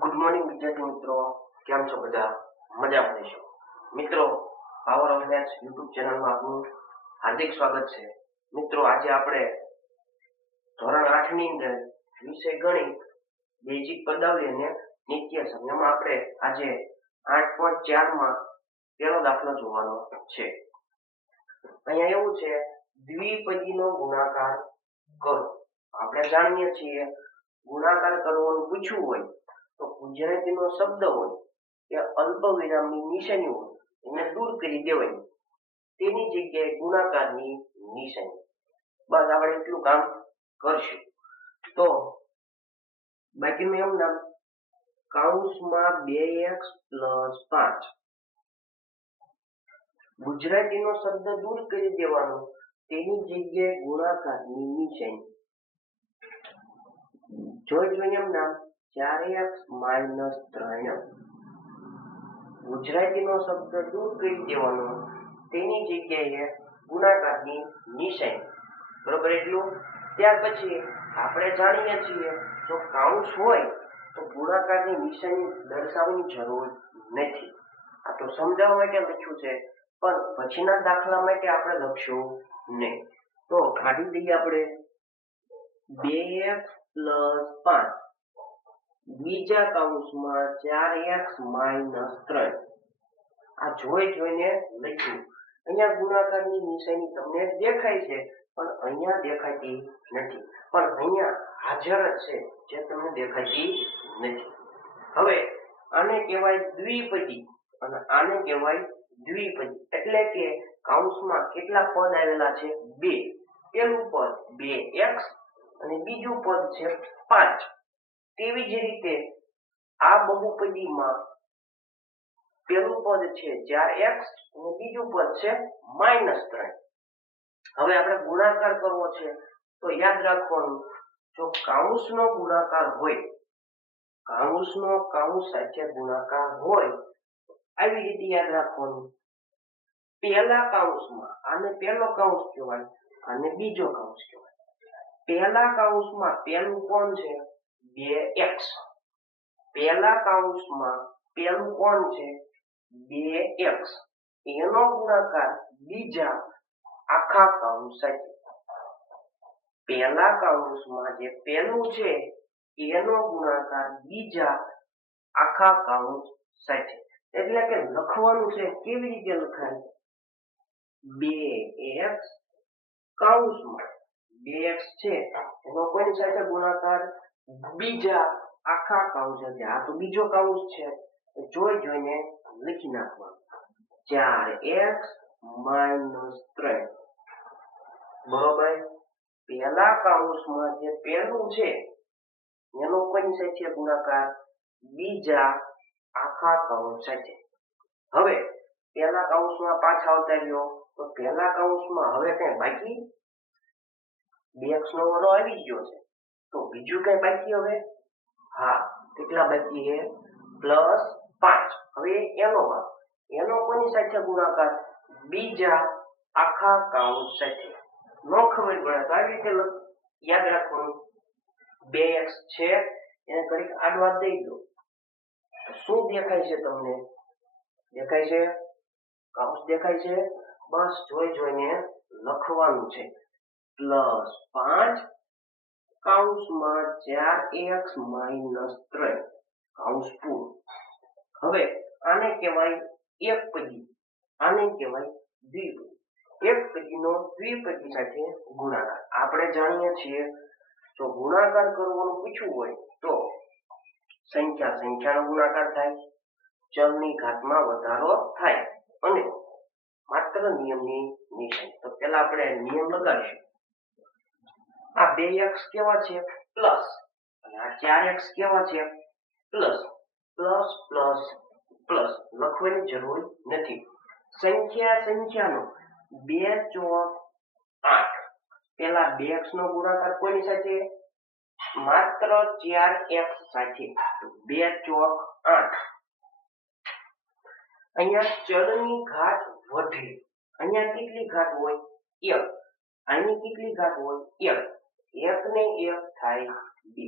Good morning વિદ્યાર્થી મિત્રો, કેમ છો બધા? મજામાં હશો મિત્રો. પાવર ઓફ મેથ્સ યુટ્યુબ ચેનલમાં આપનું હાર્દિક સ્વાગત છે. મિત્રો, આજે આપણે ધોરણ 8 ની અંદર વિષય ગણિત બેઝિક પદાવલી અને નિત્યસમ એમાં આપણે આજે 8.4 માં પહેલો દાખલો જોવાનો છે. અહીંયા એવું છે, દ્વિપદીનો ગુણાકાર કરો. આપણે જાણીએ છીએ ગુણાકાર કરવાનું પૂછ્યું હોય તો ગુજરાતીનો શબ્દ હોય કે અલ્પ વિરામની નિશાની હોય એને દૂર કરી દેવાની, તેની જગ્યાએ ગુણાકારની નિશાની. બસ આપણે એટલું કામ કરશું. તો બાકીનું એમ નામ કૌંસમાં 2x + 5. ગુજરાતીનો શબ્દ દૂર કરી દેવાનો, તેની જગ્યાએ ગુણાકારની નિશાની. જોઈ એમ નામ 4x - 3. ગુજરાતીનો શબ્દ દૂર કરી દેવાનો, તેની જગ્યાએ ગુણાકારની નિશાની. બરોબર એટલું. ત્યાર પછી આપણે જાણીએ છીએ જો કૌંસ હોય તો ગુણાકારની નિશાની દર્શાવવાની જરૂર નથી. આ તો સમજાવવા માટે લખ્યું છે, પણ પછીના દાખલા માટે આપણે લખશું નહીં. તો કાઢી દઈએ આપણે 2x + 5 બીજા કૌંસમાં 4x - 3. આ જોઈને લખ્યું. અહીંયા ગુણાકારની નિશાની તમને દેખાય છે, પણ અહીંયા દેખાતી નથી. પણ અહીંયા હાજર જ છે, જે તમને દેખાતી નથી. હવે આને કહેવાય દ્વિપદી અને આને કહેવાય દ્વિપદી. એટલે કે કૌંસમાં કેટલા પદ આવેલા છે? 2. પહેલું પદ 2x અને બીજું પદ છે 5. તેવી જ રીતે આ બહુપદીમાં પહેલું પદ છે 4x અને બીજું પદ છે -3. હવે આપણે ગુણાકાર કરવો છે તો યાદ રાખવાનું, જો કૌંસનો ગુણાકાર હોય, કૌંસનો કૌંસ સાથે ગુણાકાર હોય, આવી રીતે યાદ રાખવાનું. પહેલા કૌંસમાં આને પહેલો કૌંસ કહેવાય, આને બીજો કૌંસ કહેવાય. પહેલા કૌંસમાં પહેલું કોણ છે? 2x. પહેલા કૌંસમાં પહેલું કોણ છે? 2x. એનો ગુણાકાર બીજા આખા કૌંસ સાથે. પહેલા કૌંસમાં જે પહેલું છે એનો ગુણાકાર બીજા આખા કૌંસ સાથે. એટલે કે લખવાનું છે, કેવી રીતે લખાય? 2x કૌંસમાં 2x છે એનો કોની સાથે ગુણાકાર? બીજા આખા કૌંસ સાથે. આ તો બીજો કૌંસ છે, જોઈને લખી નાખવાનું. 4x - 3. બરોબર. પહેલા કૌંસમાં જે પહેલું છે એનો કોની સાથે ગુણાકાર? બીજા આખા કૌંસ સાથે. હવે પહેલા કૌંસમાં પાછા આવતા રહ્યો તો પહેલા કૌંસમાં હવે કઈ બાકી? 2x નો વારો આવી ગયો છે, તો બીજું કઈ બાકી હવે? હા, કેટલા બાકી છે? +5. હવે એનો વારો, એનો કોની સાથે ગુણાકાર? બીજા આખા કૌંસ સાથે. નો ખબર પડે તો આવી રીતે યાદ રાખવાનું. 2x છે એને ઘડીક આડવા દઈ દો. શું દેખાય છે તમને? દેખાય છે? કૌંસ દેખાય છે? બસ જોઈને લખવાનું છે. +5 કૌંસમાં 4x - 3 કૌંસ પૂરું. હવે આને કહેવાય એકપદી, આને કહેવાય દ્વિપદી. એકપદીનો દ્વિપદી સાથે ગુણાકાર. આપણે જાણીએ છીએ જો ગુણાકાર કરવાનું પૂછ્યું હોય તો સંખ્યાનો ગુણાકાર થાય, ચલની ઘાતમાં વધારો થાય અને માત્ર નિયમની નિશાની. તો પહેલા આપણે નિયમ લગાડીશું. આ 2x કેવા છે? પ્લસ, અને આ 4x કેવા છે? પ્લસ. પ્લસ પ્લસ પ્લસ લખવાની જરૂર નથી. સંખ્યાનો 2 ચોક 8. પેલા 2x નો ગુણાકાર કોની સાથે? માત્ર 4x સાથે. 2 ચોક 8. અહીંયા ચલની ઘાત વધે. અહીંયા કેટલી ઘાત હોય? 1. આની કેટલી ઘાત હોય? 1. એક ને એક થાય 2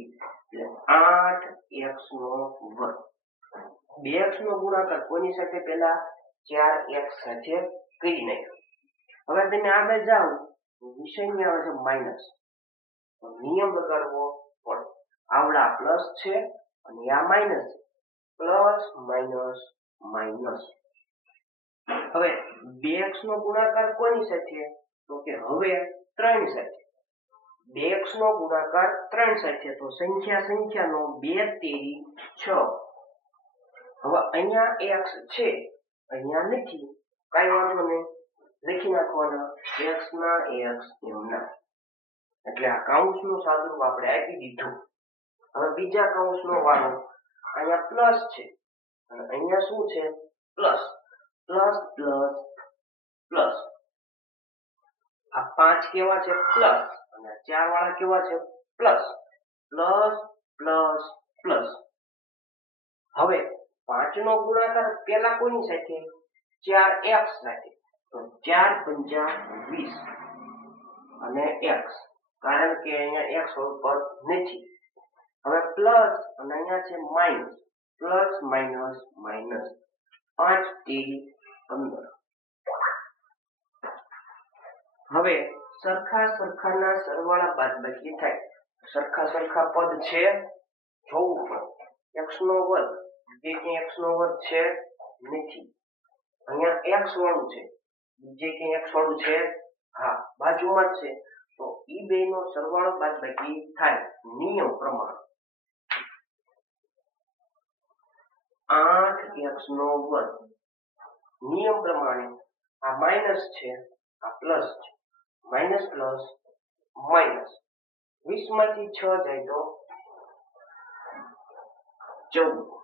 એટલે 8x નો વર્ગ 2x નો ગુણાકાર કોની સાથે પહેલા 4x સાથે કરી નાખ્યો હવે તમે આગળ જાઓ નિશાની આવે છે માઈનસ નિયમ લગાડવો પડે આવડા પ્લસ છે અને આ માઈનસ પ્લસ માઈનસ માઈનસ હવે 2x નો ગુણાકાર કોની સાથે તો કે હવે 3 સાથે 2x નો ગુણાકાર 3 સાથે તો સંખ્યાનો 2 તેરી 6 હવે અહીંયા x છે અહીંયા નથી કાઈ વાંધો નહીં લખી નાખવાના x ના x એમના એટલે આ કૌંસનું સાદુરૂપ આપણે આપી દીધું હવે બીજા કૌંસનો વાળો અહીંયા પ્લસ છે અને અહીંયા શું છે પ્લસ પ્લસ પ્લસ પ્લસ આ 5 કેવા છે પ્લસ અને 4 વાળા કેવા છે પ્લસ પ્લસ પ્લસ પ્લસ હવે 5 નો ગુણાકાર પહેલા કોની સાથે 4x સાથે તો 4 પંચા 20 અને x કારણ કે અહીંયા x ઉપર નથી હવે પ્લસ અને અહીંયા છે માઈનસ પ્લસ માઈનસ માઈનસ 5 તેરી 15 હવે સરખાના સરવાળા બાદબાકી થાય સરખા પદ છે જોવું પડે x નો વર્ગ જે કે x નો વર્ગ છે નથી અહીંયા x વાળું છે જે કે x વાળું છે હા બાજુમાં જ છે તો ઈ બેનો સરવાળો બાદબાકી થાય નિયમ પ્રમાણે 8x નો વર્ગ નિયમ પ્રમાણે આ માઈનસ છે આ પ્લસ છે માઈનસ પ્લસ માઈનસ 20 માંથી 6 જાય તો 14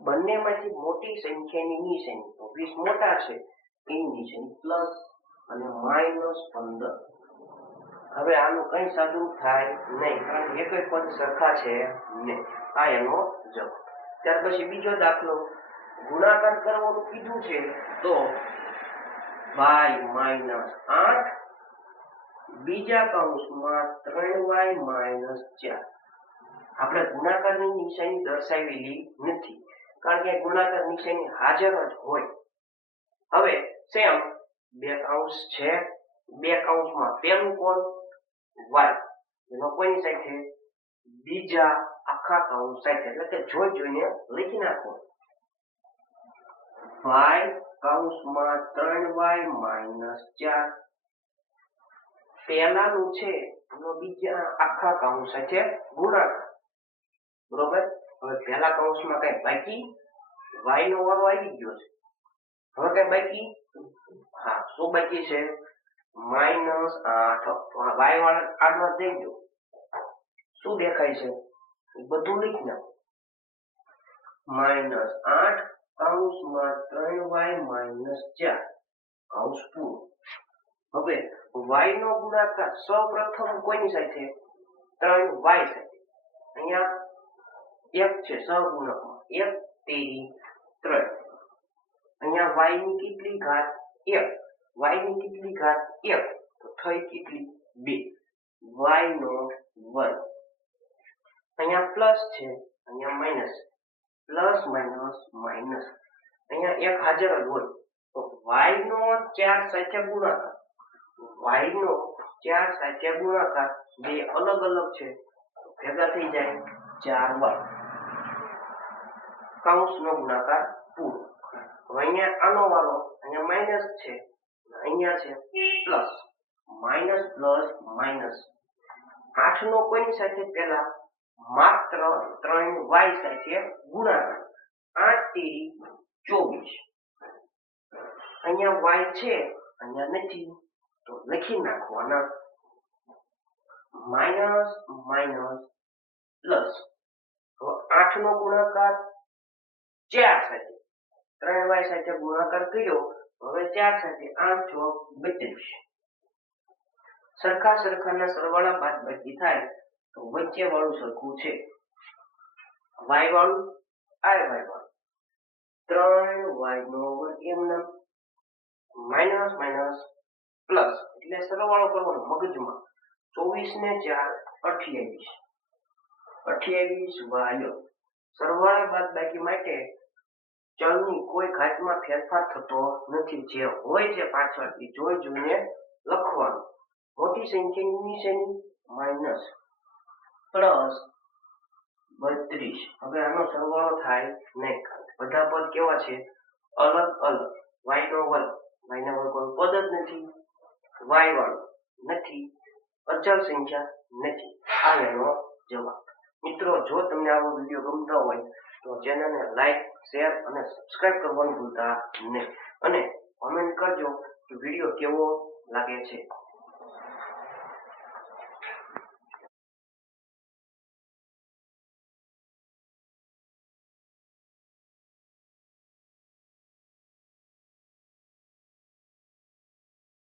બંનેમાંથી મોટી સંખ્યાની નિશાની તો 20 મોટા છે એની નિશાની પ્લસ અને માઈનસ 15 હવે આનું કઈ સાદું થાય નહીં કારણ કે એકય પદ સરખા છે નહીં આ એનો જવાબ ત્યાર પછી બીજો દાખલો ગુણાકાર કરવાનું કીધું છે તો y માઈનસ 8 બીજા કૌંસમાં 3y માઈનસ 4 આપણે ગુણાકારની નિશાની દર્શાવેલી નથી કારણ કે ગુણાકાર નિશાની હાજર જ હોય હવે સેમ બે કૌંસ છે બે કૌંસમાં પહેલું કોણ y એનો કોની સાથે બીજા આખા કૌંસ સાથે એટલે કે જોઈને લખી નાખો y કૌંસમાં 3y માઈનસ 4 પહેલાનું છે એનો બીજા આખા કૌંસ સાથે ગુણાકાર બરોબર હવે પહેલા કૌંસમાં કઈ બાકી y નો વારો આવી ગયો છે હવે કઈ બાકી હા શું બાકી છે માઈનસ 8 તો આ y વાળા આગળ દઈ દો શું દેખાય છે બધું લખી નાખો માઈનસ 8 કૌંસમાં 3y માઈનસ 4 કૌંસ પૂરું હવે y નો ગુણાકાર સૌપ્રથમ કોની સાથે 3y સાથે અહીંયા એક છે સહગુણકમાં 1 તેરી 3 અહીંયા y ની કેટલી ઘાત 1 y ની કેટલી ઘાત 1 તો થઈ કેટલી 2 y નો વર્ગ અહીંયા પ્લસ છે અહીંયા માઈનસ પ્લસ માઈનસ માઈનસ અહીંયા એક હાજર જ હોય તો y નો 4 સાથે ગુણાકાર y નો 4 સાથે ગુણાકાર બે અલગ અલગ છે ભેગા થઈ જાય 4 વાર કૌંસનો ગુણાકાર પૂરો હવે અહીંયા આનો વાળો અહીંયા માઈનસ છે અહીંયા છે પ્લસ માઈનસ પ્લસ માઈનસ 8 નો કોની સાથે પહેલા માત્ર 3y સાથે ગુણાકાર 8 તેરી 24 અહીંયા y છે અહીંયા નથી તો લખી નાખવાના માઈનસ માઈનસ પ્લસ તો 8 નો ગુણાકાર 4 સાથે 3y સાથે ગુણાકાર કર્યો હવે 4 સાથે 8 ચોક 32 સરખાના સરવાળા બાદબાકી થાય તો વચ્ચે વાળું સરખું છે y વાળું y વાળું 3y નો વર્ગ એમના માઈનસ માઈનસ પ્લસ એટલે સરવાળો કરવાનો મગજમાં 24 ને 4 28 વાયો સરવાળા બાદબાકી માટે ચલની કોઈ ઘાતમાં ફેરફાર થતો નથી. જે હોય છે પાછળ એ જોઈને લખવાનું. મોટી સંખ્યાની નિશાની માઇનસ પ્લસ 32. હવે આનો સરવાળો થાય નહીં. બધા પદ કેવા છે? અલગ અલગ. y નો વર્ગ, y ના વર્ગનું પદ જ નથી, y વાળો નથી, અચળ સંખ્યા નથી. આ એનો જવાબ. મિત્રો, જો તમને આવો વિડીયો ગમતો હોય તો ચેનલને લાઈક, શેર અને સબસ્ક્રાઇબ કરવાનું ભૂલતા નહીં. અને કોમેન્ટ કરજો કે વિડીયો કેવો લાગે છે.